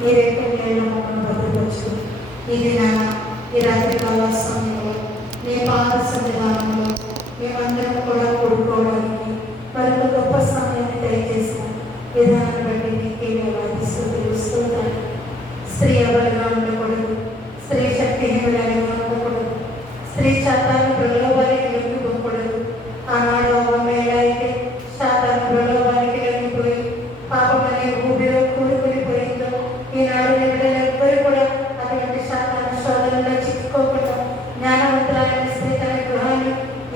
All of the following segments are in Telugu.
మీరైతే నేను మమ్మల్ని భద్రపరచు. ఇది ఈ రాత్రి కాల సమయంలో మీ పాద సన్నిధానంలో మేమందరం కూడా కూడుకోవడానికి మరొక గొప్ప సమయాన్ని దయచేసిన విధానాన్ని బట్టి మీకే మేము స్థుతిస్తున్నాను. స్త్రీ ఎవరిగా ఉండకూడదు, స్త్రీ శక్తిహీనులుగా ఉండకూడదు, స్త్రీ శాతాన్ని ప్రలోభానికి లొంగిపోకూడదు. ఆనాడు అమ్మేళ అయితే శాతాన్ని ప్రలోభానికి లొంగిపోయి పాపం అనే ఊపిలో కూడుకుని పోయిందో, ఈనాడు ఎవ్వరు కూడా అటువంటి శాతాన్ని శోధనలో చిక్కుకోకుండా జ్ఞానవంతులైన స్త్రీ తన గృహాన్ని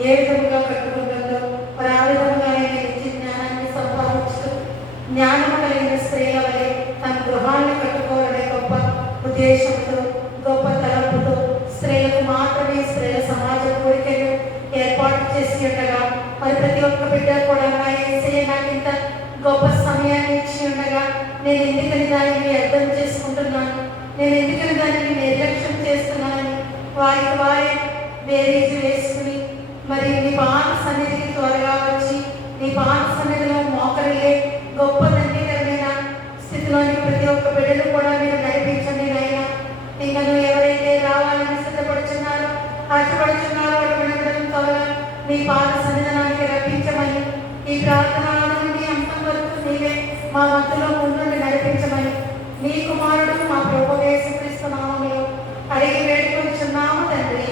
ఏ విధంగా కట్టుకుంటుందో మరి ఆ విధంగా ఇచ్చి జ్ఞానాన్ని సంపాదించు జ్ఞానం కలిగిన స్త్రీల వలె తన గృహాన్ని కట్టుకోవాలనే గొప్ప ఉద్దేశంతో గొప్ప తలంపుతో స్త్రీలకు మాత్రమే స్త్రీల సమాజ కోరికలు ఏర్పాటు చేసి ఉండగా మరి ప్రతి ఒక్క బిడ్డ కూడా నాకు ఇంత గొప్ప సమయాన్ని ఇచ్చి ఉండగా నేను ఎందుకని దానిని అర్థం చేసుకుంటున్నాను, నేను ఎందుకని దానిని నిర్లక్ష్యం చేస్తున్నానని వారి బేరీజు వేసుకుని మరి నీ పాత సన్నిధికి త్వరగా వచ్చి నీ పాత సన్నిధిలో మోకరిల్లే గొప్ప దండీకరమైన స్థితిలోని ప్రతి ఒక్క బిడ్డను కూడా మీరు నడిపించండి నాయనా. ఇంకను ఎవరైతే రావాలని సిద్ధపడుచున్నారో ఆశపడుచున్నారో అటువంటి బిడ్డలను త్వరగా నీ పాత సన్నిధానానికి రప్పించమని, ఈ ప్రార్థన నుండి అంతం వరకు నీవే మా మధ్యలో ముందుండి నడిపించమని నీ కుమారుడు మా ప్రభువు యేసుక్రీస్తు నామములో అడిగి వేడుకొనుచున్నాము తండ్రి.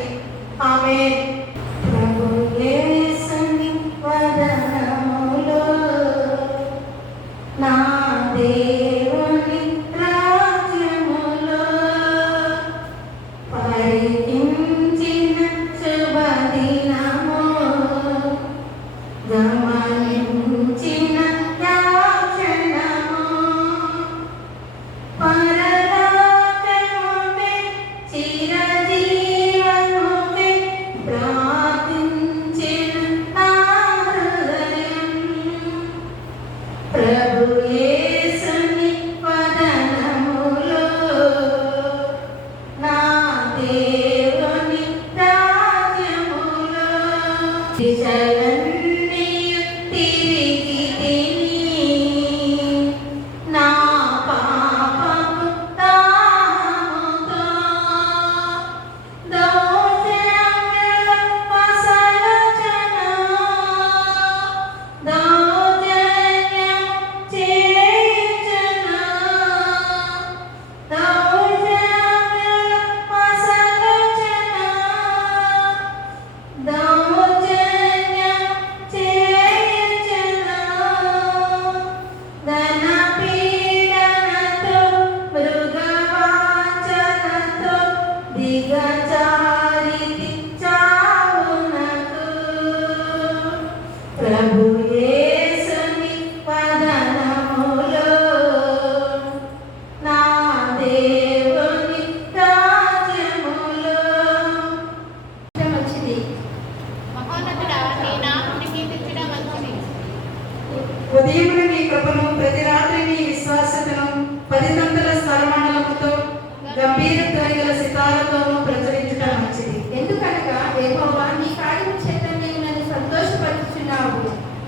ఆమేన్. ప్రభు యేసుని వదనములో నా దేవుని రాజ్యములో పరికించిన శుభదినము గమనించిన యాక్షణము పరలోకముపై చిరజీవముపై ప్రార్థించిన నా హృదయం ప్రభు యేసుని వదనములో నా దేవుని రాజ్యములో దిశలన్నీయు తిరిగి తిని నా పాపము దాహముతో దౌర్జన్యుల వసలుచను దౌర్జన్యం చేయుచును దౌర్జన్యుల వసలుచను దౌర్జన్యం చేయుచును ధన పీడనతో మృగవాంఛనతో దిగజారితి చావునకు ప్రభు యేసుని వదనములో నా దేవుని రాజ్యములో మంచిది. మహోన్నతుడా, నీ నామమును కీర్తించుట మంచిది. ఉదయమున నీ కృపను ప్రతి రాత్రి నీ విశ్వాసతను పదితంతుల స్వరమండలముతో గంభీర ధ్వని గల సితారతోనూ ప్రచురించుట మంచిది. ఎందుకనగా యెహోవా నీ కార్యము చేత నీవు నన్ను సంతోషపరుచుచున్నావు,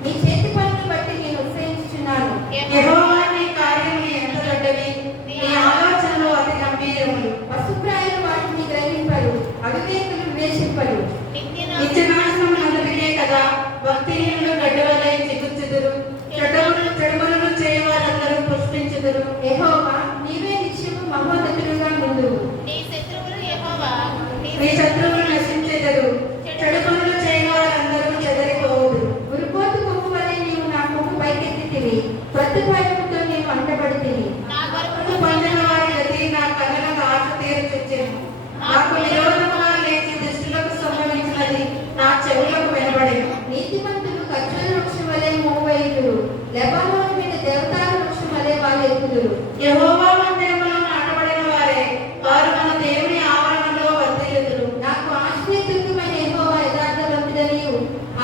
నీ చేతి పనులను బట్టి నేను ఉత్సహించుచున్నాను. యెహోవా నీ కార్యములు ఎంత దొడ్డవి, నీ ఆలోచనలు అతి గంభీరములు. పశుప్రాయులు వాటిని గ్రహింపరు, అవివేకులు వివేచింపరు. నిత్యనాశనం అందుకే కదా భక్తిహీనులు గడ్డవలై చిగుర్చుదురు, చెడుమనులు చేయవారందరూ పుష్పించుదురు. యెహోవా నీవే నిత్యము మహోన్నతులుగా నుండువు. నీ శత్రువులు యెహోవా నీ శత్రువులు నశించెదరు, చెడు పనులు చేయవారందరూ చెదరిపోవుదురు. ఉరుపోతు కొమ్ము వలె నీవు నా కొమ్ము పైకెత్తితివి, ప్రతిభయంతో నేను అంటబడితిని. నా కొరకు పొందిన వారి గతి నా కన్నులకు ఆశ తీర్చుచెను. నాకు విరోధముగా లేచి దుష్టులకు సంభవించినది నా చెవులకు వినబడెను. నీతిమంతులు ఖర్జూర వృక్షం వలె మోవైదురు, లెబానోను మీద దేవదారు వృక్షం వలె వాళ్ళు ఎక్కుదురు. యెహోవా మందిరములో నాటబడిన వారే వారు మన దేవుని ఆవరణలో వర్ధిల్లుదురు. నాకు ఆశ్రయదుర్గమైన యెహోవా యథార్థవంతుడనియు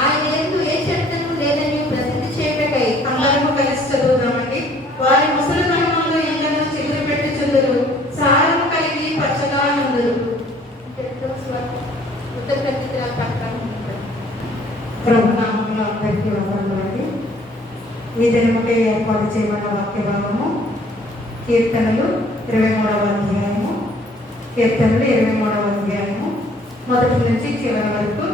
ఆయన యందు ఏ చెడుతనము లేదని ప్రసిద్ధి చేయుటకై అందరము కలిసి చదువుదామండి. వారి ముసలితనములో ఇంకను చిగురు పెట్టుచుందురు, సారము కలిగి పచ్చగా నుందురు. కృతజ్ఞతల పత్రం. ప్రభునామంలో అందరికీ వందనములండి. ఈ దినముకే ఏర్పాటు చేయబడిన వాక్య భాగము కీర్తనలు 23వ అధ్యాయము. కీర్తనలు 23వ అధ్యాయము మొదటి నుంచి చివరి వరకు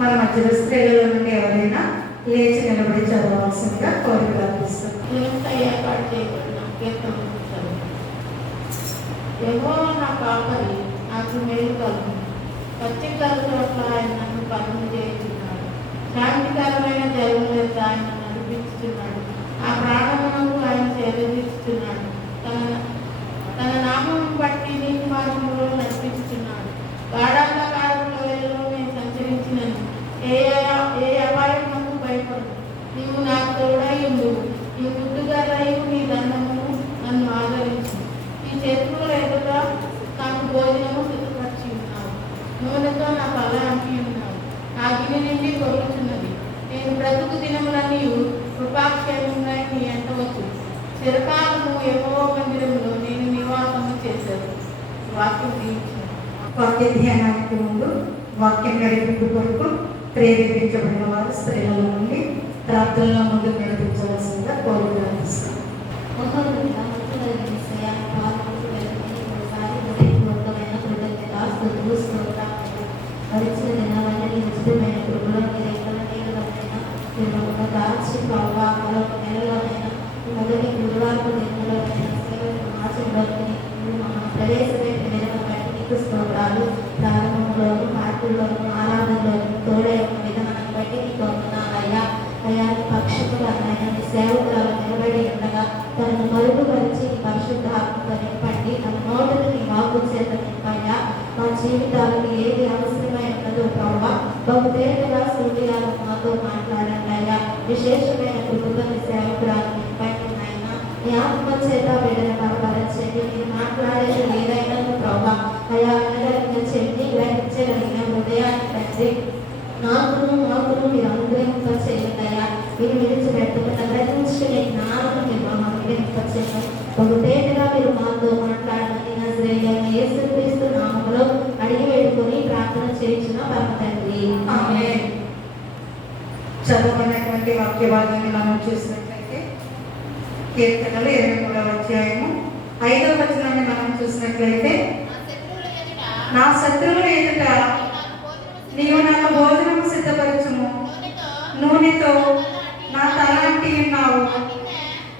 మన మధ్య స్త్రీలలో నుండి ఎవరైనా లేచి నిలబడి చదవాల్సిందిగా కోరిక ప్రార్థిస్తాం. ఏర్పాటు చేయబడిన కీర్తనలు యెహోవా నా కాపరి, నాకు మేలు కలుగు. పచ్చికల చోట్ల ఆయన నన్ను పనులు చేస్తున్నాడు. శాంతికరమైన జలముల యొక్క ఆయన నడిపించుతున్నాడు. ఆ ప్రాణమునకు ఆయన చేరదీస్తున్నాడు. తన నామం బట్టి నీతి మార్గంలో నడిపించుతున్నాడు. గాఢాంధకారంలో నేను సంచరించినను ఏ అపాయమునకు భయపడు. నీవు నాకు తోడై ఉండు. నీ గుడ్డుగారయు నీ దండమును నన్ను ఆదరించు. ఈ శత్రువుల ఎదుట నాకు భోజనము సిద్ధపరిచి ఉన్నావు. నూనెతో నా తల అంటి ఉన్నావు. నా గిన్నె నుండి పొరుగుతున్నది. నేను బ్రతుకు దినములన్నీ కృపాక్షేమంగా నీ ఎంటవచ్చు. చిరకాలము యెహోవా మందిరంలో నేను నివాసము చేశాను. వాక్యం దీవించాను. వాక్య ధ్యానానికి ముందు వాక్యం నడిపింపు కొరకు ప్రేరేపించబడిన వారు స్త్రీల నుండి ప్రార్థనలో ముందుకు నడిపించవలసిందిగా కోరిక ప్రార్థిస్తాం. మొదటి గురువారం ప్రవేశమే స్తోత్రాలు. ప్రారంభంలోను మార్పుల్లోను ఆరాధనలోను తోడే ఒక విధానం బట్టి నీకు వందనాలయ్యా. అయ్యా నీ పక్షులైనా నీ సేవకురాలు నిలబడి ఉండగా తనను మరుగుపరిచి నీ పరిశుద్ధ ఆత్మతో నింపండి. తన నోటును నీ వాకు చేత నింపయ్యా. మా జీవితాలకు ఏది అవసరమై ఉన్నదో ప్రభావ బహుతేటగా సూటిగా మాతో మాట్లాడండి అయ్యా. విశేషమైన కృపతో నీ సేవకురాలు నింపండి నాయనా. నీ ఆత్మ చేత వీడని బలపరచండి. మీరు మాట్లాడేది ఏదైనా ప్రభావ అయా వినగలిగిన చెల్లి గ్రహించగలిగిన హృదయాన్ని తండ్రి నాకును మీరు అనుగ్రహింప చేయండి అయ్యా. మీరు విడిచిపెట్టుకున్న గ్రహించుకునే జ్ఞానం మీరు మా అనుగ్రహింప చేయండి. బహుతేటగా మీరు మాతో మాట్లాడమని నజరేయుడైన యేసుక్రీస్తు నామములో అడిగి వేడుకొని ప్రార్థన చేయించిన పరమ తండ్రి ఆమేన్. చదవబడినటువంటి వాక్య భాగాన్ని మనం చూసినట్లయితే కీర్తనలు 23వ అధ్యాయము 5వ వచనాన్ని మనం చూసినట్లయితే నా శత్రువుల ఎదుట నీవు నాకు భోజనము సిద్ధపరచుము. నూనెతో నా తల అంటి ఉన్నావు.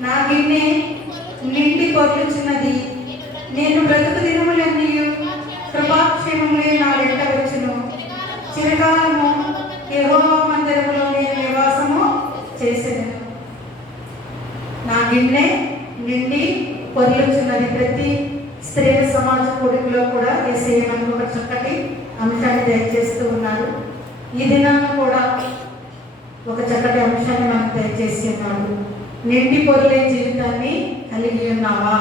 నా గిన్నె నిండి పొర్లుచున్నది. నేను బ్రతుకు దినములన్నీ కృపాక్షేమములే నా వెంట వచ్చును. చిరకాలము యెహోవా మందిరములో నేను నివాసము చేసేదను. నా గిన్నె నిండి పొర్లుచున్నది. ప్రతి స్త్రీల సమాజ కూడికలో కూడా యేసయ్య మనకు ఒక చక్కటి అంశాన్ని దయచేస్తూ ఉన్నారు. ఈ దినాన్ని కూడా ఒక చక్కటి అంశాన్ని మనకు దయచేసి ఉన్నాడు. నిండి పొర్లే జీవితాన్ని కలిగి ఉన్నావా?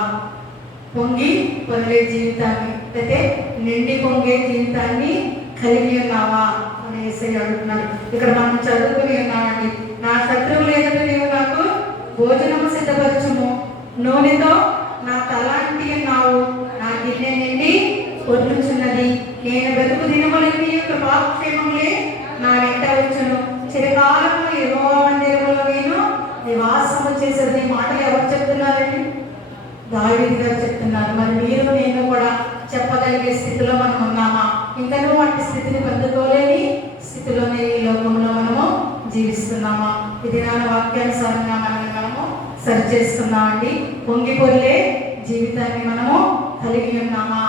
పొంగి పొర్లే జీవితాన్ని అయితే నిండి పొంగే జీవితాన్ని కలిగి ఉన్నావా అని యేసయ్య అడుగుతున్నాడు. ఇక్కడ మనం చదువుకుని ఉన్నామండి. నా శత్రువులు ఎదుట నీవు నాకు భోజనము సిద్ధపరచుము. నూనెతో నా తల అంటి ఉన్నావు. నా గిన్నె నిండి పొర్లుచున్నది. నేను బ్రతుకు దినములన్నీ కృపాక్షేమములే నా వెంట వచ్చును. చిరకాలము యెహోవా మందిరములో నేను నివాసము చేసేది. ఈ మాటలు ఎవరు చెప్తున్నారండి? దావీదు గారు చెప్తున్నారు. మరి మీరు నేను కూడా చెప్పగలిగే స్థితిలో మనం ఉన్నామా? ఇంకా వాటి స్థితిని పొందుకోలేని స్థితిలోనే ఈ లోకంలో మనము జీవిస్తున్నామా? ఇది నా వాక్యానుసారంగా మనము సరి చేస్తున్నామండి. పొంగి పొర్లే జీవితాన్ని మనము కలిగి ఉన్నామా?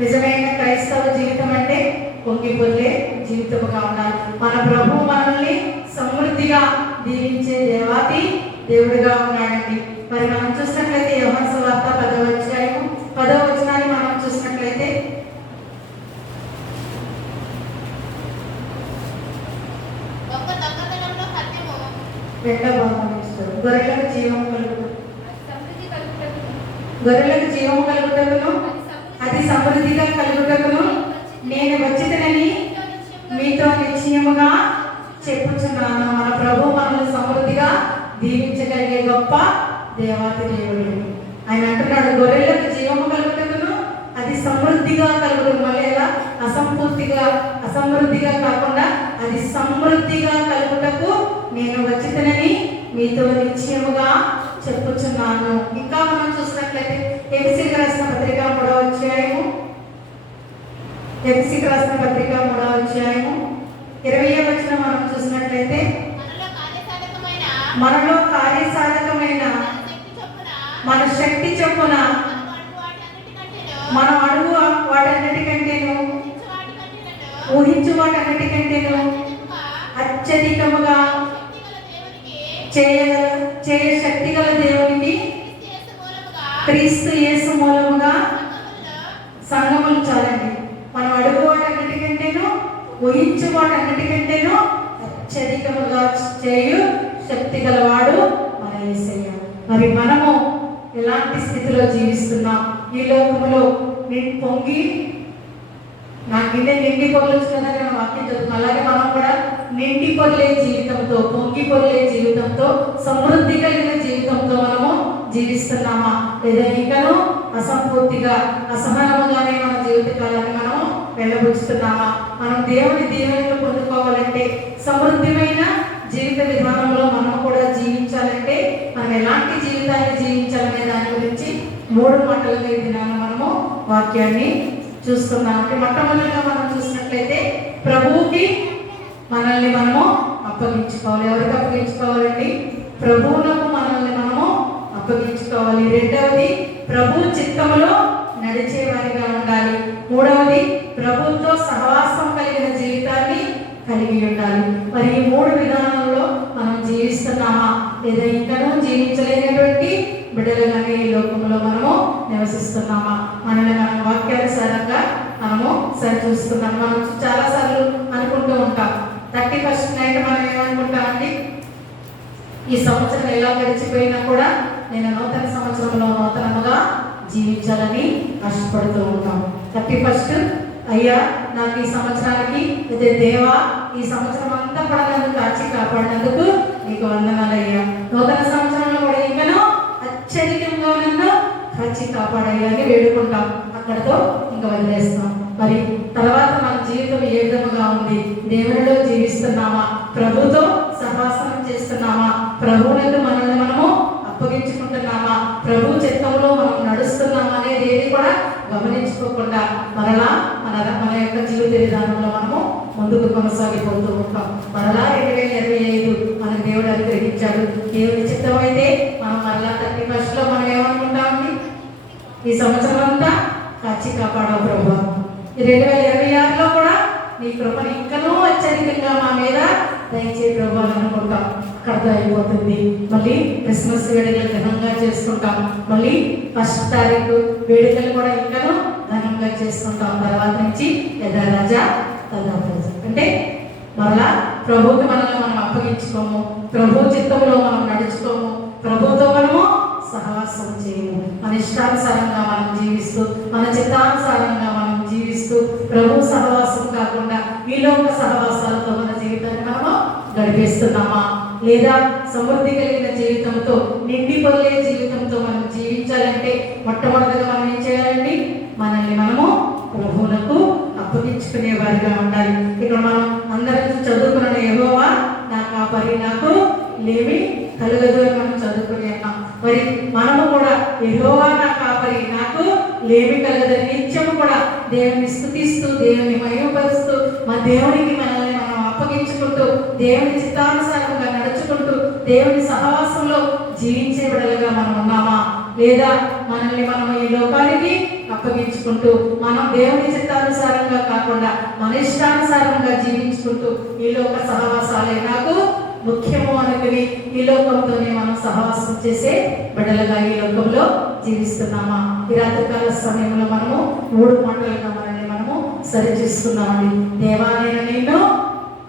నిజమైన క్రైస్తవ జీవితం అంటే పొంగి పొర్లే జీవితముగా ఉండాలి. మన ప్రభు మనల్ని సమృద్ధిగా దీవించే దేవాతి దేవుడిగా ఉన్నాడండి. మరి మనం చూసినట్లయితే యోహాను సువార్త 10వ అధ్యాయము 10వ వచనాన్ని మనం చూసినట్లయితే రెండవ భాగం ఇస్తారు. గొర్రెలకు జీవము కలుగుటకును అది సమృద్ధిగా కలుగుటకును నేను వచ్చితనని మీతో నిశ్చయముగా చెప్పుచున్నాను. మన ప్రభు మనల్ని సమృద్ధిగా దీవించగలిగే గొప్ప దేవాతి దేవుడు. ఆయన అంటున్నాడు గొర్రెలకు జీవము కలుగుటకును అది సమృద్ధిగా కలుగుతుంది. మళ్ళీ ఎలా అసమృద్ధిగా కాకుండా అది సమృద్ధిగా కలుగుటకు నేను వచ్చితనని మీతో నిశ్చయముగా చెప్పుచున్నాను. ఇంకా మనం చూసినట్లయితే ఎఫెసీయులకు రాసిన పత్రిక 3వ అధ్యాయము, ఎఫెసీయులకు రాసిన పత్రిక 3వ అధ్యాయము 20వ వచనం మనం చూసినట్లయితే మనలో కార్యసాధకమైన మన శక్తి చొప్పున మనం అడుగు వాటన్నిటికంటేను ఊహించు వాటన్నిటికంటేను అత్యధికముగా చేయ శక్తి గల దేవునికి క్రీస్తు యేసు మూలముగా సంగములు చాలండి. మనం అడుగు వాటన్నిటికంటేను ఊహించు వాటన్నిటికంటేను అత్యధికముగా చేయు శక్తి గలవాడు మన యేసయ్య. మరి మనము ఎలాంటి స్థితిలో జీవిస్తున్నాం? ఈ లోకంలో నేను పొంగి నాకు నిండి పొరలుచుకున్నది వాక్యం చదువుతున్నాం. అలాగే మనం కూడా నిండి పొరలే జీవితంతో, పొంగి పొరలే జీవితంతో, సమృద్ధి కలిగిన జీవితంతో మనము జీవిస్తున్నామా? లేదా ఇంకనూ అసంపూర్తిగా అసహనముగానే మన జీవిత కాలాన్ని మనము వెళ్ళబుచ్చుతున్నామా? మనం దేవుని దీవెనలు పొందుకోవాలంటే, సమృద్ధిమైన జీవిత విధానంలో మనం కూడా జీవించాలంటే మనం ఎలాంటి జీవితాన్ని జీవించాలనే దాని గురించి 3 మాటలుగా ఈ దినాన మనము వాక్యాన్ని చూస్తున్నాం. అంటే మొట్టమొదటిగా మనం చూసినట్లయితే ప్రభువుకి మనల్ని మనము అప్పగించుకోవాలి. ఎవరికి అప్పగించుకోవాలండి? ప్రభువులకు మనల్ని మనము అప్పగించుకోవాలి. రెండవది ప్రభు చిత్తములో నడిచేవారిగా ఉండాలి. మూడవది ప్రభువుతో సహవాసం కలిగిన జీవితాన్ని కలిగి ఉండాలి. మరి ఈ 3 విధానాల్లో మనం జీవిస్తున్నామా? లేదా ఇంకనూ జీవించలేనటువంటి బిడ్డలుగానే ఈ లోకంలో మనము నివసిస్తున్నామా? మనల్ని మనం వాక్యానుసారంగా మనము సరిచూస్తున్నాం. మనం చాలాసార్లు అనుకుంటూ ఉంటాం, 31st నైట్ మనం ఏమనుకుంటామండి? ఈ సంవత్సరం ఎలా గడిచిపోయినా కూడా నేను నూతన సంవత్సరంలో నూతనముగా జీవించాలని ఆశపడుతూ ఉంటాం. 31st అయ్యా నాకు ఈ సంవత్సరానికి అయితే దేవా ఈ సంవత్సరం అంతా కూడా నన్ను కాచి కాపాడినందుకు నీకు వందనాలయ్యా. నూతన సంవత్సరంలో కూడా ఇంకనూ అత్యధికంగా నన్ను కాచి కాపాడయ్యా అని వేడుకుంటాం. అక్కడతో ఇంకా వదిలేస్తాం. మరి తర్వాత మన జీవితం ఏ విధముగా ఉంది? దేవునిలో జీవిస్తున్నామా? ప్రభుతో సహవాసం చేస్తున్నామా? ప్రభువునందు మనల్ని మనము అప్పగించుకుంటున్నామా? ప్రభు చిత్తంలో మనం నడుస్తున్నామా అనేది ఏది కూడా గమనించుకోకుండా మరలా మన యొక్క జీవిత విధానంలో మనము ముందుకు కొనసాగిపోతూ ఉంటాం. మరలా 2025 మన దేవుడు అనుగ్రహించాడు. దేవుని చిత్తం అయితే మనం మరలా 31st మనం ఏమనుకుంటామండి? ఈ సంవత్సరం అంతా కాచి కాపాడావు ప్రభు. 2026లో కూడా నీ కృపను ఇంకనూ అత్యధికంగా మా మీద దయచేసి ప్రభు అని అనుకుంటాం. అక్కడితో అయిపోతుంది. మళ్ళీ క్రిస్మస్ వేడుకలు ఘనంగా చేసుకుంటాం. మళ్ళీ 1st తారీఖు వేడుకలు కూడా ఇంకనూ ఘనంగా చేసుకుంటాం. తర్వాత నుంచి యథారాజా తదాప్రజ. అంటే మరలా ప్రభువుకి మనల్ని మనం అప్పగించుకోము, ప్రభు చిత్తంలో మనం నడుచుకోము, ప్రభుతో మనము సహవాసం చేయము. మన ఇష్టానుసారంగా మనం జీవిస్తూ, మన చిత్తానుసారంగా మనం జీవిస్తూ, ప్రభు సహవాసం కాకుండా ఈ లోక సహవాసాలతో మన జీవితాన్ని మనము గడిపేస్తున్నామా? లేదా సమృద్ధి కలిగిన జీవితంతో, నిండి పొందే జీవితంతో మనం జీవించాలంటే మొట్టమొదటిగా మనం ఏం చేయాలండి? మనల్ని మనము ప్రభువులకు అప్పగించుకునే వారిగా ఉండాలి. ఇక్కడ మనం అందరం చదువుకున్న యెహోవా నా కాపరి, నాకు లేమి కలగదు అని మనం చదువుకుని అన్నాం. మరి మనము కూడా యెహోవా నా కాపరి, నాకు లేమి కలగదని నిత్యము కూడా దేవుని స్తుతిస్తూ, దేవుని మహిమపరుస్తూ, మా దేవునికి మనల్ని మనం అప్పగించుకుంటూ, దేవుని చిత్తానుసారంగా నడుచుకుంటూ, దేవుని సహవాసంలో జీవించే బిడ్డలుగా మనం ఉన్నామా? లేదా మనల్ని మనం ఈ లోకానికి అప్పగించుకుంటూ, మనం దేవుని చిత్తానుసారంగా కాకుండా మన ఇష్టానుసారంగా జీవించుకుంటూ, ఈ లోక సహవాసాలే నాకు ముఖ్యము అనుకుని ఈ లోకంతోనే మనం సహవాసం చేసే బిడ్డలుగా ఈ లోకంలో జీవిస్తున్నామా? ఈ రాత్రికాల సమయంలో మనము 3 మాటలుగా మనల్ని మనము సరి చేసుకున్నామండి. దేవా నేను నిన్ను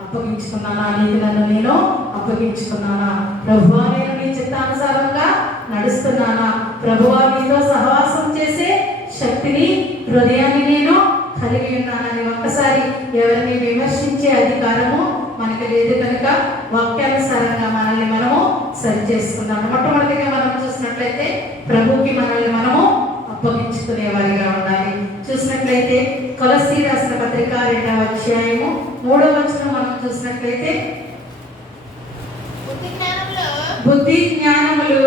అప్పగించుకున్నానా? నీకు నన్ను నేను అప్పగించుకున్నానా? ప్రభువా నేను నీ చిత్తానుసారంగా నడుస్తున్నానా? ప్రభువా నీతో సహవాసం చేసే శక్తిని, హృదయాన్ని నేను కలిగి ఉన్నానని ఒక్కసారి ఎవరిని విమర్శించే అధికారము మనకి లేదు కనుక వాక్యానుసారంగా మనల్ని మనము సరి చేసుకున్నాము. మొట్టమొదటిగా మనం చూసినట్లయితే ప్రభుకి మనల్ని మనము అప్పగించుకునే వారిగా ఉండాలి. చూసినట్లయితే కొలస్సీ రాసిన పత్రిక 2వ అధ్యాయము 3వ వచనం మనం చూసినట్లయితే బుద్ధి జ్ఞానములు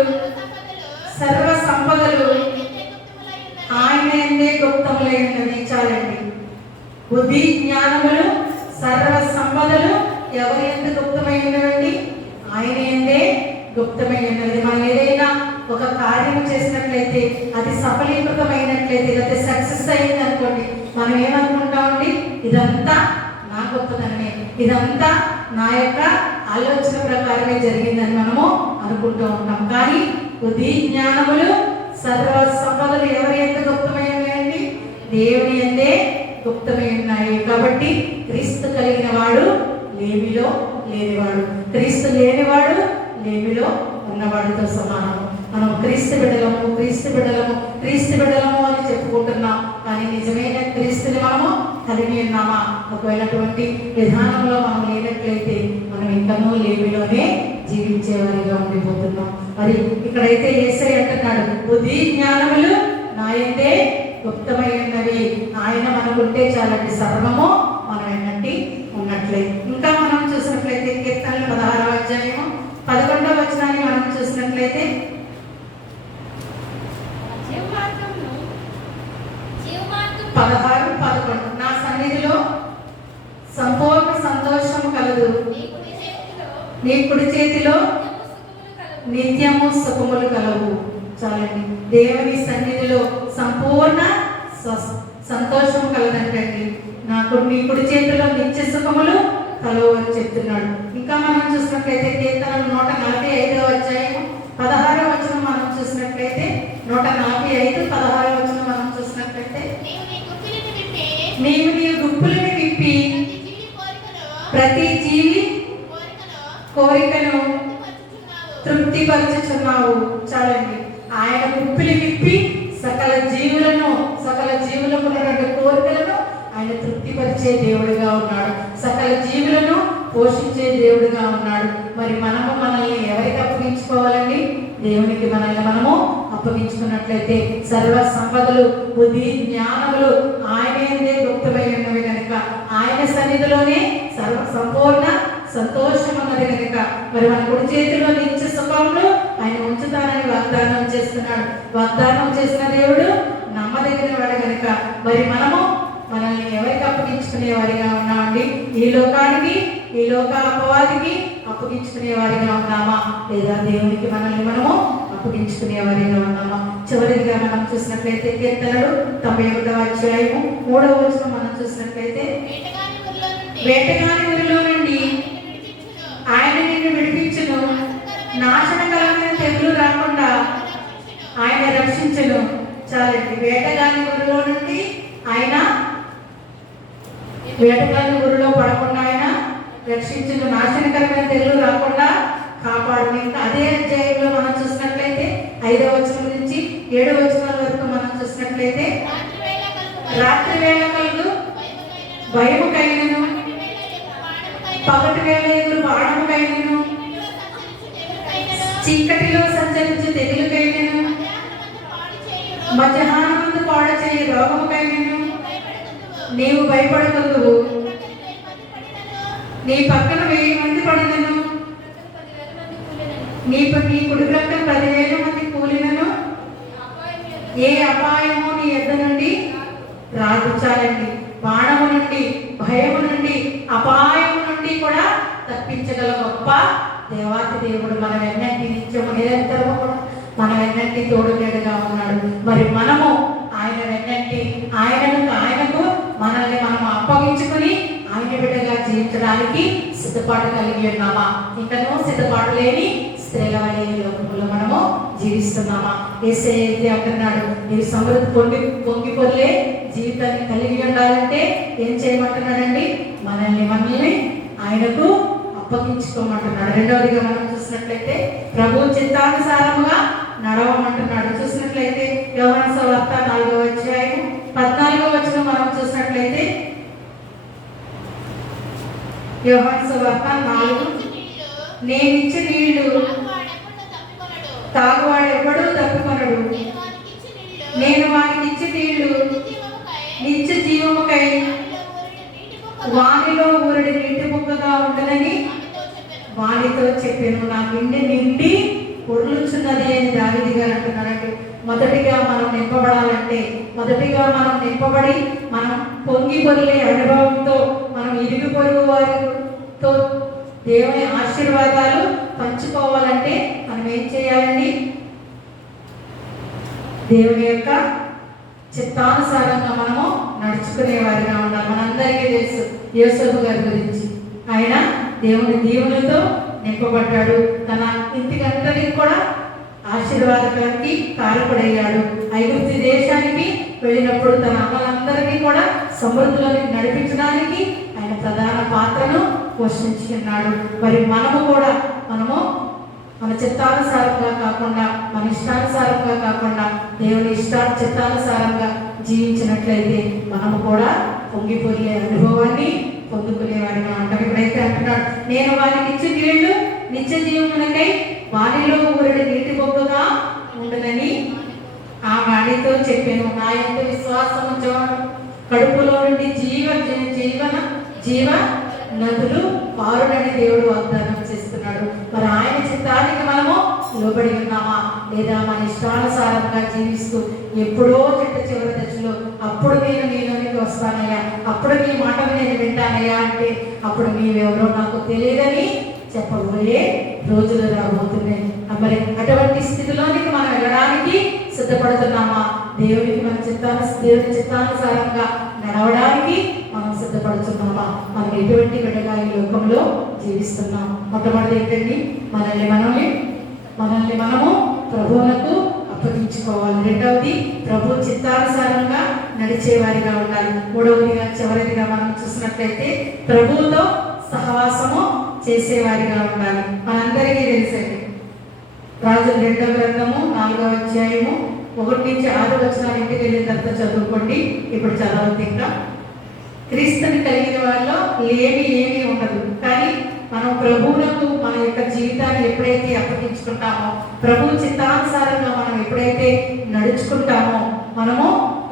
సర్వ సంపదలు ఆయన ఎందే గుప్తములై ఆయన ఉన్నవి. ఎందే గుప్తములై ఉన్నవి. చాలండి. బుద్ధి జ్ఞానములు సర్వ సంపదలు ఎవరి ఎందు గుప్తమై ఉన్నవండి? ఆయన ఎందే గుప్తమై ఉన్నది. మనం ఏదైనా ఒక కార్యం చేసినట్లయితే అది సఫలీకృతమైనట్లయితే లేకపోతే సక్సెస్ అయింది అనుకోండి, మనం ఏమనుకుంటామండి? ఇదంతా నా గొప్పతనమే, ఇదంతా నా యొక్క ఆలోచన ప్రకారమే జరిగిందని మనము అనుకుంటూ ఉంటాం. కానీ బుద్ధి జ్ఞానములు సర్వ సంపదలు ఎవరి ఎంత గుప్తమై ఉన్నాయండి? దేవుని ఎందే గుప్తమై ఉన్నాయి. కాబట్టి క్రీస్తు కలిగిన వాడు లేమిలో లేనివాడు, క్రీస్తు లేనివాడు లేమిలో ఉన్నవాడితో సమానము. మనం క్రీస్తు బిడ్డలము, క్రీస్తు బిడ్డలము, క్రీస్తు బిడ్డలము అని చెప్పుకుంటున్నాం. కానీ నిజమైన క్రీస్తుని మనము కలిగి ఉన్నామా? ఒకవేళటువంటి విధానంలో మనం లేనట్లయితే మనం ఇంకనూ లేమిలోనే జీవించేవారిగా ఉండిపోతున్నాం. మరి ఇక్కడైతే యేసయ్య అంటున్నాడు, బుద్ధి జ్ఞానములు నా యందే గుప్తమై ఉన్నవి. ఆయన మనకుంటే చాలండి, సర్వము మనం ఎన్నటి ఉన్నట్లే. ఇంకా మనం చూసినట్లయితే కీర్తనలు 16వ అధ్యాయము 11వ వచనాన్ని మనం చూసినట్లయితే జీవమార్గమును 16-11 నా సన్నిధిలో సంపూర్ణ సంతోషము కలదు, నీ కుడి చేతిలో నిత్యము సుఖములు కలవు. చాలండి. దేవుని సన్నిధిలో సంపూర్ణ సంతోషం కలదంటండి. నాకు నీ కుడి చేతిలో నిత్య సుఖములు కలవు అని చెప్తున్నాడు. ఇంకా మనం చూసినట్లయితే కీర్తనలు 145వ అధ్యాయం 16వ వచనం మనం చూసినట్లయితే 145-16వ వచనం మనం చూసినట్లయితే నీవు నీ గుప్పులని విప్పి ప్రతి జీవి కోరికను తృప్తిపరచుచున్నావు. చాలండి. ఆయన గుప్పిలి విప్పి సకల జీవులకు ఉన్నటువంటి కోరికలను ఆయన తృప్తిపరిచే దేవుడిగా ఉన్నాడు, సకల జీవులను పోషించే దేవుడిగా ఉన్నాడు. మరి మనల్ని ఎవరికి అప్పగించుకోవాలండి? దేవునికి మనల్ని మనము అప్పగించుకున్నట్లయితే సర్వ సంపదలు, బుద్ధి జ్ఞానములు ఆయన ఎందే గుప్తమై ఉన్నవి కనుక ఆయన సన్నిధిలోనే సర్వ సంపూర్ణ సంతోషం అన్నది కనుక మరి మన కుడి చేతిలో నిత్య సుఖంలో ఆయన ఉంచుతానని వాగ్దానం చేస్తున్నాడు. వాగ్దానం చేసిన దేవుడు నమ్మదగిన వాడు కనుక మరి మనము మనల్ని ఎవరికి అప్పగించుకునే వారిగా ఉన్నామండి? ఈ లోకానికి, ఈ లోక అపవాదికి అప్పగించుకునే వారిగా ఉన్నామా, లేదా దేవునికి మనల్ని మనము అప్పగించుకునే వారిగా ఉన్నామా? చివరిగా మనం చూసినట్లయితే కీర్తనలు 91వ అధ్యాయము 3వ వచనం మనం చూసినట్లయితే వేటగాని ఊరిలో నుండి ఆయన నిన్ను విడిపించును, నాశనకరమైన తెగులు రాకుండా ఆయన రక్షించును. చాలండి. వేటగాని ఊరిలో నుండి ఆయన, వేటగాని ఊరిలో పడకుండా ఆయన రక్షించును, నాశనకరమైన తెగులు రాకుండా కాపాడు. ఇంకా అదే అధ్యాయంలో మనం చూసినట్లయితే 5వ వచనం నుంచి 7వ వచనాల వరకు మనం చూసినట్లయితే రాత్రి వేళ కలుగు భయముకైనను, పగటి వేళ ఎదురు బాణముకైనను, చీకటిలో సంచరించు తెగులుకైనను, మధ్యాహ్నమందు పాడు చేయి రోగముకైనను నీవు భయపడుతుందువు. నీ పక్కన 1000 మంది పడినను, నీ కుడి ప్రక్కన 10,000 మంది కూలినను ఏ అపాయము నీ ఎద్ద నుండి రాదు. చాలండి. బాణము నుండి, భయము నుండి, అపాయము నుండి కూడా తప్పించగల గొప్ప దేవాతి దేవుడు మన వెన్నంటి నిత్యము నిరంతరము కూడా మన వెన్నంటి తోడునేడుగా ఉన్నాడు. మరి మనము ఆయన వెన్నంటి ఆయనకు మనల్ని మనము అప్పగించుకుని ఆయన బిడ్డగా జీవించడానికి సిద్ధపాటు కలిగి ఉన్నామా? ఇంకనూ సిద్ధపాటు లేని స్త్రీల వలె ఈ లోకంలో మనము జీవిస్తున్నామా? యేసయ్య అంటున్నాడు, మీరు సమృద్ధి పొంగి పొర్లే జీవితాన్ని కలిగి ఉండాలంటే ఏం చేయమంటున్నాడండి? మనల్ని ఆయనకు అప్పగించుకోమంటున్నాడు. రెండవదిగా మనం చూసినట్లయితే ప్రభు చిత్తానుసారముగా నడవమంటున్నాడు. చూసినట్లయితే యోహాను సువార్త 4వ అధ్యాయం 14వ వచనం మనం చూసినట్లయితే యోహాను సువార్త 4 నేనిచ్చే నీళ్లు తాగువాడు ఎవ్వడూ తప్పికొనడు, నేను వానికి ఇచ్చే నీళ్లు నిత్య జీవముకై వానిలో ఊరడి నీటి ముక్కగా ఉండదని వానితో చెప్పాను. నా గిన్నె నిండి పొర్లుచున్నది అని దావీదు గారు అంటున్నారంటే, మొదటిగా మనం నింపబడాలంటే, మొదటిగా మనం నింపబడి మనం పొంగి పొర్లే అనుభవంతో మనం ఇరుగు పొరుగు వారితో దేవుని ఆశీర్వాదాలు పంచుకోవాలంటే మనం ఏం చేయాలండి? దేవుని యొక్క చిత్తానుసారంగా మనము నడుచుకునేవారిగా ఉండాలి. మనందరికీ తెలుసు యోసేపు గారి గురించి. ఆయన దేవుని దీవులతో నింపబడ్డాడు. తన ఇంటికంతటికి కూడా ఆశీర్వాదకానికి కారకుడయ్యాడు. ఐగుప్తు దేశానికి వెళ్ళినప్పుడు తన అమ్మలందరినీ కూడా సమృద్ధిలోకి నడిపించడానికి ఆయన ప్రధాన పాత్రను పోషించుకున్నాడు. మరి మనము కూడా మన చిత్తానుసారంగా కాకుండా, మన ఇష్టానుసారంగా కాకుండా దేవుని చిత్తానుసారంగా జీవించినట్లయితే మనము కూడా పొంగిపోయే అనుభవాన్ని పొందుకునేవారిగా ఉంటాం. ఇప్పుడైతే అంటున్నాడు, నేను వారికి ఇచ్చిన నీళ్లు నిత్య జీవమునకై వారిలో ఊరడి నీటి బొగ్గుగా ఉండదని ఆ వాణితో చెప్పాను. నా యొక్క విశ్వాసము కడుపులో నుండి జీవ నదులు పారుడని దేవుడు వాగ్దానం చేస్తున్నాడు. మరి ఆయన చిత్తానికి మనము లోబడి ఉన్నామా, లేదా మన ఇష్టానుసారంగా జీవిస్తూ ఎప్పుడో చివరి దశలో అప్పుడు నేను నీలోనికి వస్తానయ్యా, అప్పుడు నీ మాటలు నేను వింటానయ్యా అంటే అప్పుడు నీవెవరో నాకు తెలియదని చెప్పబోయే రోజులు రాబోతున్నాయి. మరి అటువంటి స్థితిలోనికి మనం వెళ్ళడానికి సిద్ధపడుతున్నామా? దేవుని చిత్తానుసారంగా నడవడానికి మనం సిద్ధపడుతున్నామా? మనం ఎటువంటి బిడ్డగా ఈ లోకంలో జీవిస్తున్నాం? మొట్టమొదటి ఏంటండి? మనల్ని మనము ప్రభువులకు అప్పగించుకోవాలి. రెండవది, ప్రభు చిత్తానుసారంగా నడిచేవారిగా ఉండాలి. మూడవదిగా చివరిదిగా మనం చూసినట్లయితే ప్రభువుతో సహవాసము చేసేవారిగా ఉండాలి. మనందరికీ తెలుసండి, రాజుల 2వ గ్రంథము 4వ అధ్యాయము 1-6 వచనాలు ఇంటికి వెళ్ళిన తర్వాత చదువుకోండి. ఇప్పుడు చదవద్దు. ఇంకా క్రీస్తుని కలిగిన వారిలో ఏమీ ఉండదు. కానీ మనం ప్రభువులకు మన యొక్క జీవితాన్ని ఎప్పుడైతే అప్పగించుకుంటామో, ప్రభు చిత్తానుసారంగా మనం ఎప్పుడైతే నడుచుకుంటామో, మనము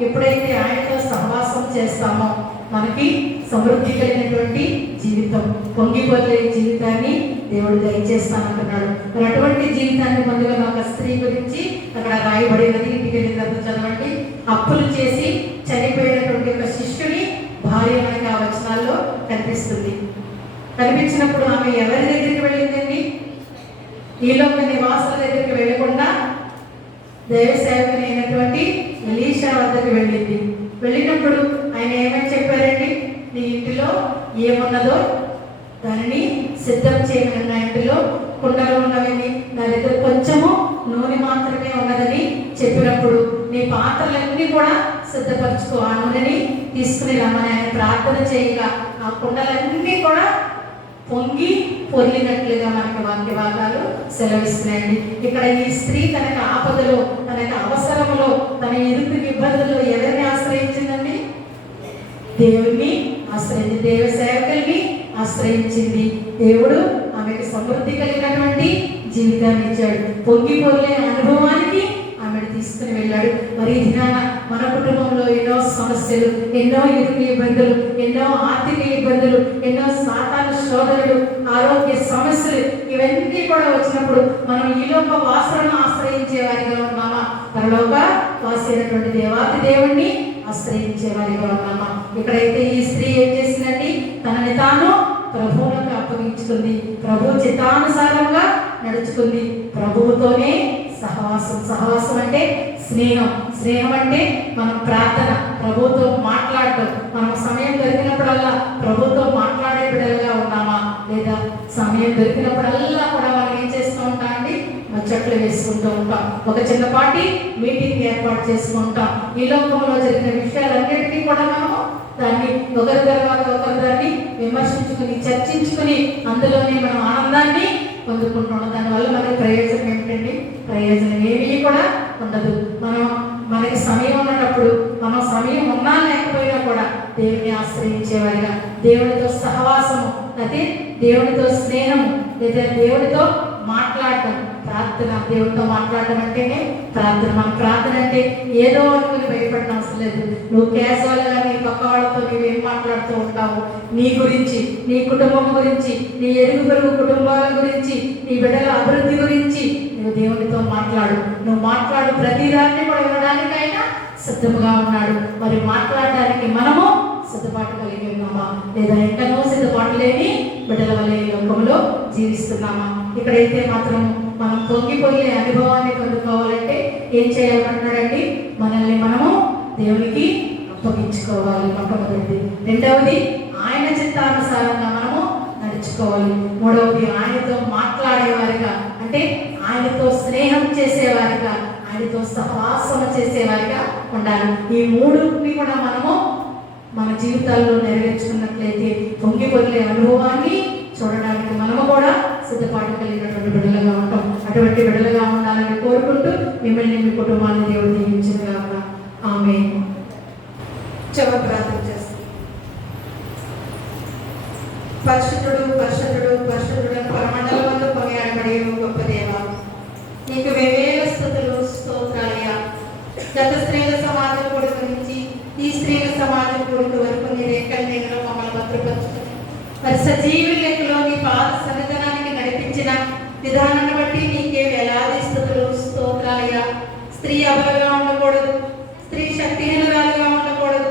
ఎప్పుడైతే ఆయనతో సహవాసం చేస్తామో మనకి సమృద్ధి కలిగినటువంటి జీవితం, పొంగిపోలే జీవితాన్ని దేవుడు దయచేస్తానంటున్నాడు. మరి అటువంటి జీవితాన్ని పొందుకున్న ఒక స్త్రీ గురించి అక్కడ రాయబడినది. ఇంటికి వెళ్ళిన తర్వాత చదవండి. అప్పులు చేసి చనిపోయినటువంటి ఒక శిష్యుని భార్య మనకి ఆ వచనాల్లో కనిపించినప్పుడు ఆమె ఎవరి దగ్గరికి వెళ్ళిందండి? ఈలోక నివాసుల దగ్గరికి వెళ్ళకుండా దైవ సేవకుని అయినటువంటి ఎలీషా వద్దకు వెళ్ళింది. వెళ్ళినప్పుడు ఆయన ఏమని చెప్పారండి? నీ ఇంటిలో ఏమున్నదో దానిని సిద్ధం చేయమని, నా ఇంటిలో కుండలు ఉన్నవని, నా దగ్గర కొంచెము నూనె మాత్రమే ఉన్నదని చెప్పినప్పుడు నీ పాత్రలన్నీ కూడా సిద్ధపరచుకో, ఆ నూనెని తీసుకుని రమ్మని ఆయన ప్రార్థన చేయగా ఆ కుండలన్నీ కూడా పొంగి పొర్లినట్లుగా మనకి వాక్య భాగాలు సెలవిస్తున్నాయండి. ఇక్కడ ఈ స్త్రీ తనకు ఆపదలో, తనకు అవసరములో, తన ఇరుకు ఇబ్బందుల్లో ఎవరిని ఆశ్రయించిందండి? దేవుణ్ణి ఆశ్రయించి, దేవ సేవకుల్ని ఆశ్రయించింది. దేవుడు ఆమెకు సమృద్ధి కలిగినటువంటి జీవితాన్ని ఇచ్చాడు. పొంగి పొర్లే అనుభవానికి ఆమెను తీసుకుని వెళ్ళాడు. మరి ఈ దినాన మన కుటుంబంలో ఎన్నో సమస్యలు, ఎన్నో ఇరుకు ఇబ్బందులు, ఎన్నో ఆర్థిక ఇబ్బందులు, ఎన్నో సాతాను శోధనలు, ఆరోగ్య సమస్యలు, ఇవన్నీ కూడా వచ్చినప్పుడు మనం ఈలోక వాసులను ఆశ్రయించే వారిగా ఉన్నామా? పరలోక వాసి అయినటువంటి దేవాతి దేవుణ్ణి ఆశ్రయించే వారిగా ఉన్నామా? ఇక్కడైతే ఈ స్త్రీ ఏం చేసిందండి? తనని తాను ప్రభువులకు అప్పగించుకుంది. ప్రభు చిత్తానుసారంగా నడుచుకుంది. ప్రభువుతోనే సహవాసం అంటే స్నేహం అంటే మనం ప్రార్థన, ప్రభువుతో మాట్లాడటం. మనం సమయం దొరికినప్పుడల్లా ప్రభువుతో మాట్లాడే బిడ్డలుగా ఉన్నామా? లేదా సమయం దొరికినప్పుడల్లా కూడా మనం ఏం చేస్తూ ఉంటాం అండి? ముచ్చట్లు వేసుకుంటూ ఉంటాం. ఒక చిన్నపాటి మీటింగ్ ఏర్పాటు చేసుకుంటాం. ఈ లోకంలో జరిగిన విషయాలన్నిటికీ కూడా మనము దాన్ని ఒకరి తర్వాత ఒకరి దాన్ని విమర్శించుకుని, చర్చించుకుని అందులోనే మనం ఆనందాన్ని పొందుకుంటున్నాం. దానివల్ల మనకి ప్రయోజనం ఏమిటండి? ప్రయోజనం ఏమీ కూడా ఉండదు. మనకి సమయం ఉన్నప్పుడు, మనం సమయం ఉన్నా లేకపోయినా కూడా దేవుని ఆశ్రయించేవారిగా, దేవుడితో సహవాసము, అయితే దేవుడితో స్నేహము, లేదా దేవుడితో మాట్లాడటం, ప్రార్థన. దేవుడితో మాట్లాడటం అంటేనే ప్రార్థన. మన ప్రార్థన అంటే ఏదో అనుకుని భయపడటం అవసరం లేదు. నువ్వు క్యాజువల్గా నీ పక్క వాళ్ళతో నువ్వేం మాట్లాడుతూ ఉంటావు? నీ గురించి, నీ కుటుంబం గురించి, నీ ఎరుగు పొరుగు కుటుంబాల గురించి, నీ బిడ్డల అభివృద్ధి గురించి నువ్వు దేవునితో మాట్లాడు. నువ్వు మాట్లాడు ప్రతిదాన్ని కూడా వినడానికి ఆయన సిద్ధముగా ఉన్నాడు. మరి మాట్లాడడానికి మనము సిద్ధపాటు కలిగి ఉన్నామా, లేదా ఎక్కడో సిద్ధపాటు లేని బిడ్డల వల్ల ఈ లోకంలో జీవిస్తున్నామా? ఇక్కడైతే మాత్రం మనం పొంగిపోయే అనుభవాన్ని పొందుకోవాలంటే ఏం చేయాలంటున్నాడండి? మనల్ని మనము దేవునికి అప్పగించుకోవాలి, మొట్టమొదటిది. రెండవది, ఆయన చిత్తానుసారంగా మనము నడుచుకోవాలి. మూడవది, ఆయనతో మాట్లాడేవారిగా, అంటే ఆయనతో స్నేహం చేసేవారిగా, ఆయనతో సహవాసం చేసేవారిగా ఉండాలి. ఈ మూడుని కూడా మనము మన జీవితాల్లో నెరవేర్చుకున్నట్లయితే పొంగిపొర్లే అనుభవాన్ని చూడడానికి మనము కూడా సిద్ధపాటు కలిగినటువంటి బిడ్డలుగా ఉంటాం. అటువంటి బిడ్డలుగా ఉండాలని కోరుకుంటూ మిమ్మల్ని, మీ కుటుంబాన్ని దేవుడు దీవించుగాక. ఆమేన్. చివరి ప్రార్థన చేస్తాం. పరిశుద్ధుడు పరిశుద్ధుడు పరిశుద్ధుడు అని పరమండలంలో కొనియాడబడే గొప్ప దేవ, నీకు వేవేల స్తుతులు స్తోత్రాలయ్యా. గత స్త్రీల సమాజం కొడుకు నుంచి ఈ స్త్రీల సమాజం కొడుకు వరకు నీ రేఖల నీడలో మమ్మల్ని భద్రపరుచుకుని మరి సజీవ లెక్కలో నీ పాద సన్నిధానానికి నడిపించిన విధానాన్ని బట్టి నీకే వేలాది స్తుతులు స్తోత్రాలయ్యా. స్త్రీ అబలగా ఉండకూడదు, స్త్రీ శక్తిహీనురాలుగా ఉండకూడదు,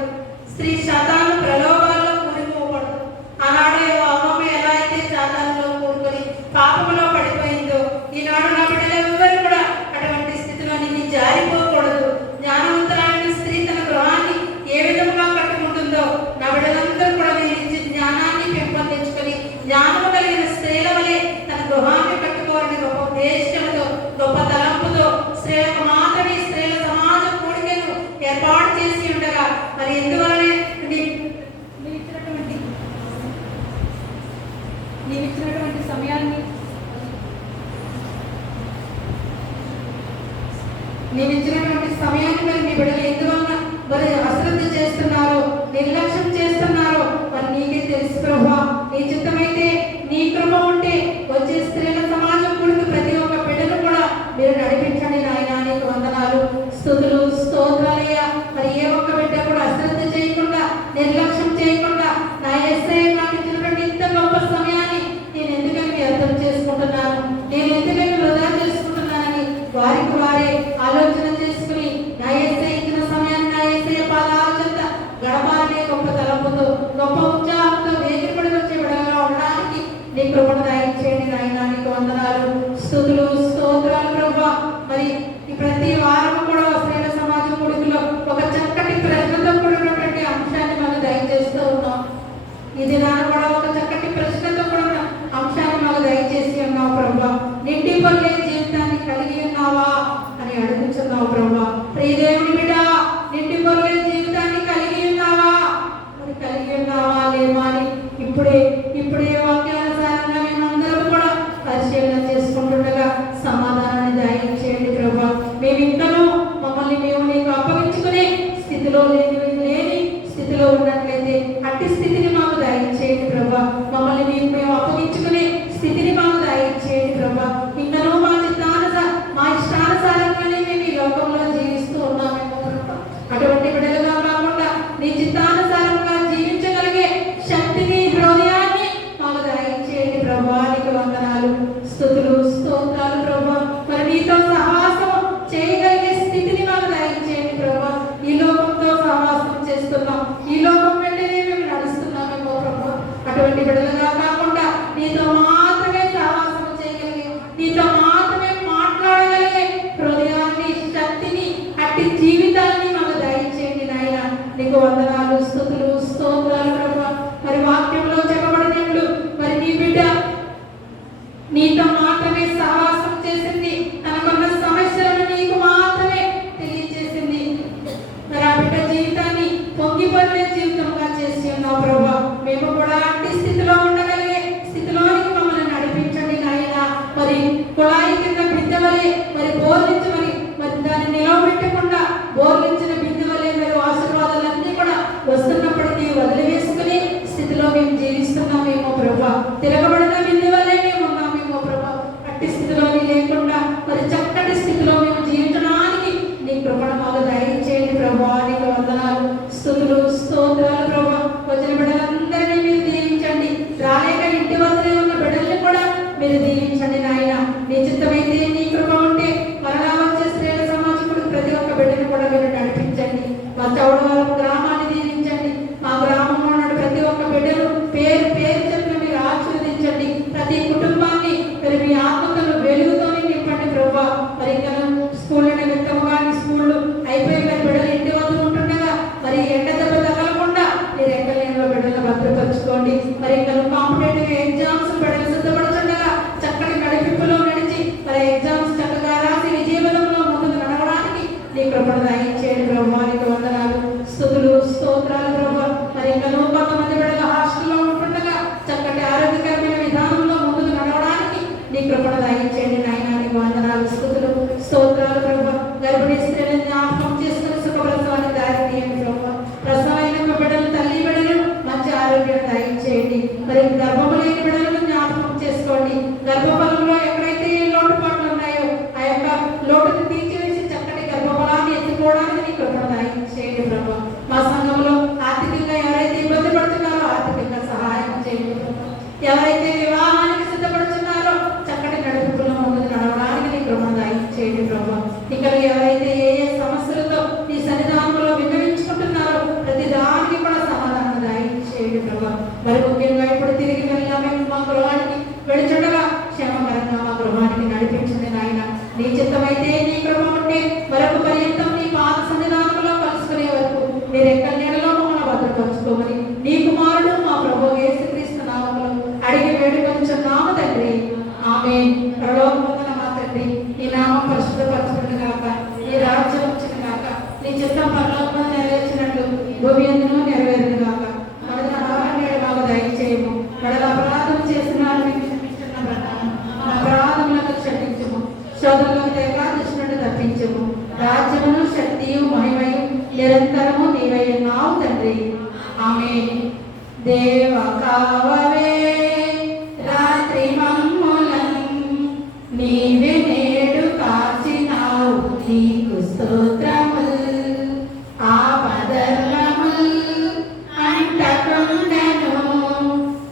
స్త్రీ శాతాను ప్రలోభాల్లో కూలిపోకూడదు. ఆనాడు అమ్మమ్మ ఎలా అయితే శాతాలలో కూరుకొని పాపంలో పడిపోయిందో, ఈనాడు నా బిడ్డలెవ్వరూ కూడా అటువంటి స్థితిలో నిన్ను జారిపోకూడదు. జ్ఞానవంతులైన స్త్రీ తన గృహాన్ని ఏ విధంగా కట్టుకుంటుందో, నా బిడ్డలందరూ కూడా నేను ఇచ్చే జ్ఞానాన్ని పెంపొందించుకొని జ్ఞానము కలిగిన స్త్రీల వలె తన గృహాన్ని కట్టుకోవాలని గొప్ప ఉద్దేశంతో, గొప్ప తలంపుతో స్త్రీలకు మాత్రమే స్త్రీల సమాజం కోరికను ఏర్పాటు చేసి ఉండగా, మరి ఎందువలనే నీవిచ్చినటువంటి సమయాన్ని మరి మీ బిడ్డలు ఎందువలన మరి అశ్రద్ధ చేస్తున్నారు, నిర్లక్ష్యం చేస్తున్నారు, మరి నీకే తెలుసు ప్రభా. నీ చిత్తమైతే, నీ కృప ఉంటే వచ్చే స్త్రీల సమాజం కొడుకు ప్రతి ఒక్క బిడ్డను కూడా మీరు నడిపించండి నాయనా. నీకు వందనాలు, స్తుతులు స్తోత్రాలయ్యా. మరి ఏ ఒక్క బిడ్డ కూడా అశ్రద్ధ చేయకుండా, నిర్లక్ష్యం చేయకుండా నా యేసయ్య నాకు ఇచ్చినటువంటి ఇంత గొప్ప సమయాన్ని నేను ఎందుకని అర్థం చేసుకుంటున్నాను, నేను ఎందుకని వృధా చేసుకుంటున్నానని వారికి వారే ఆలోచన చేసుకుని నా యేసయ్య ఇచ్చిన సమయాన్ని నా యేసయ్య పాదాల చెంత గడపాలనే గొప్ప తలంపుతో, గొప్ప ఉత్సాహంతో వేగిరపడి వచ్చే విధంగా ఉండడానికి నీ కృపను దయచేయండి నాయనా. నీకు వందనాలు, స్తుతులు స్తోత్రాలు ప్రభా. మరి ఈ ప్రతి వారం కూడా స్త్రీల సమాజం కొడుకులో ఒక చక్కటి ప్రశ్నతో కూడినటువంటి అంశాన్ని మనం దయచేస్తూ ఉన్నాం. ఇది నాన్న కూడా ఒక చక్కటి ప్రశ్నతో కూడిన అంశాన్ని మనం దయచేసి ఉన్నావు ప్రభా. నిండి పొందే జీవితాన్ని కలిగి ఉన్నావా అని అడుగుతున్నావు ప్రభా. ప్రియదేవుని బిడ్డ, నిండి పొందే జీవితాన్ని కలిగి ఉన్నావా, మరి కలిగి ఉన్నావా లేవా అని ఇప్పుడే వాక్యానుసారంగా మేమందరం కూడా పరిశీలన చేసుకుంటుండగా సమాధానాన్ని దయచేయండి ప్రభా. మేము ఇంకనూ మమ్మల్ని మేము నీకు అప్పగించుకునే స్థితిలో లేని స్థితిలో ఉన్నట్లయితే అట్టి స్థితిని మాకు దయచేయండి ప్రభా. మమ్మల్ని మేము అప్పగించుకునే స్థితిని మాకు దయచేయండి ప్రభా. ఇంకనూ మా ఇష్టానుసారంగానే మేము ఈ లోకంలో జీవిస్తూ ఉన్నామేమో ప్రభా. అటువంటి బిడ్డలుగా కాకుండా నీ చిత్తానుసారంగా జీవించగలిగే శక్తిని, హృదయాన్ని మాకు దయచేయండి ప్రభా. నీకు వందనాలు, స్తుతులు స్తోత్రాలు ప్రభా. మరి నీతో సహవాసం చేయగలిగే స్థితిని మాకు దయచేయండి ప్రభా. ఈ లోకంతో సహవాసం చేస్తున్నాం, ఈ లోకం వెంటనే మేము నడుస్తున్నామేమో ప్రభా. అటువంటి బిడ్డలుగా కాకుండా నీతో మాత్రమే సహవాసం చేయగలిగే, నీతో మాత్రమే మాట్లాడగలిగే హృదయాన్ని, శక్తిని, అట్టి జీవితాన్ని మాకు దయచేయండి నాయన. నీకు వందనాలు, స్తుతులు స్తోత్రాలు ప్రభా. మరి వాక్యంలో చెప్పబడినట్లు మరి నీ బిడ్డ నీతో మాత్రమే సహవాసం చేసింది, తనకున్న సమస్యలను నీకు మాత్రమే తెలియజేసింది. మరి ఆ బిడ్డ జీవితాన్ని పొంగిపొర్లే జీవితంగా చేసి ఉన్నావు ప్రభా. మేము కూడా అట్టి స్థితిలో ఉండగలిగే స్థితిలోనికి మమ్మల్ని నడిపించండి నాయన. మరి కుళాయి కింద బిడ్డ వలె మరి బోర్లించమని, మరి దాన్ని నిలవబెట్టకుండా బోర్లించిన బిడ్డ వలె మరి ఆశీర్వాదాలన్నీ కూడా గర్భము లేని బిడ్డలను జ్ఞాపకం చేసుకోండి. గర్భఫలంలో ఎక్కడైతే లోటుపాట్లు ఉన్నాయో ఆ యొక్క లోటును తీర్చివేసి చక్కటి గర్భఫలాన్ని ఎత్తుకోవడానికి నీ కృపను దయచేయండి ప్రభు. మా సంఘంలో ఆర్థికంగా ఎవరైతే ఇబ్బంది పడుతున్నారో ఆర్థికంగా సహాయం చేయండి ప్రభు. ఎవరైతే వివాహానికి సిద్ధపడుతున్నారో చక్కటి నడుపుతున్న ముందు నడవడానికి నీ కృపను దయచేయండి ప్రభు. ఇక్కడ ఎవరైతే ఏ ఏ సమస్యలతో నీ సన్నిధానంలో విన్నవించుకుంటున్నారో ప్రతి దానికి కూడా సమాధానం దయచేయండి ప్రభు. మరి ముఖ్యంగా ఇప్పుడు తిరిగి వెళ్ళామే మా గృహానికి వెళుచుండగా క్షేమకరంగా మా గృహానికి నడిపించింది నాయన. నీ చిత్తమైతే నీ కృప ఉంటే మరొక పర్యంతం నీ పాద సన్నిధానంలో కలుసుకునే వరకు మీరు ఎక్కడ నీడలో మమ్మల్ని భద్రపరుచుకోమని నీ కుమారుడు మా ప్రభు యేసుక్రీస్తు నామములో అడిగి వేడుకొంచున్నాము తండ్రి. ఆమేన్. పరలోకమందున మా తండ్రి, నీ నామం పరిశుద్ధపరచబడును గాక, నీ రాజ్యం వచ్చును గాక, నీ చిత్తం పరలోకంలో నెరవేర్చినట్లు భూమి యందును నెరవేరును గాక. మన ఆహారాన్ని మాకు దయచేయము. మనల అపరాధం చేసిన వారిని క్షమించున్న ప్రకారం మన అపరాధములను క్షమించుము. శోధనలకు దుష్టు నుండి తప్పించుము. రాజ్యమును శక్తియు మహిమయు నిరంతరము నీవై ఉన్నావు తండ్రి. ఆమేన్. దేవ కావవే రాత్రి మమ్ములను నీవే నేడు కాచినావు, నీకు స్తోత్రములు. ఆపదర్మములు అంటకుండెను,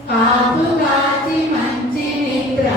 కాపుగాచి మంచి నిద్ర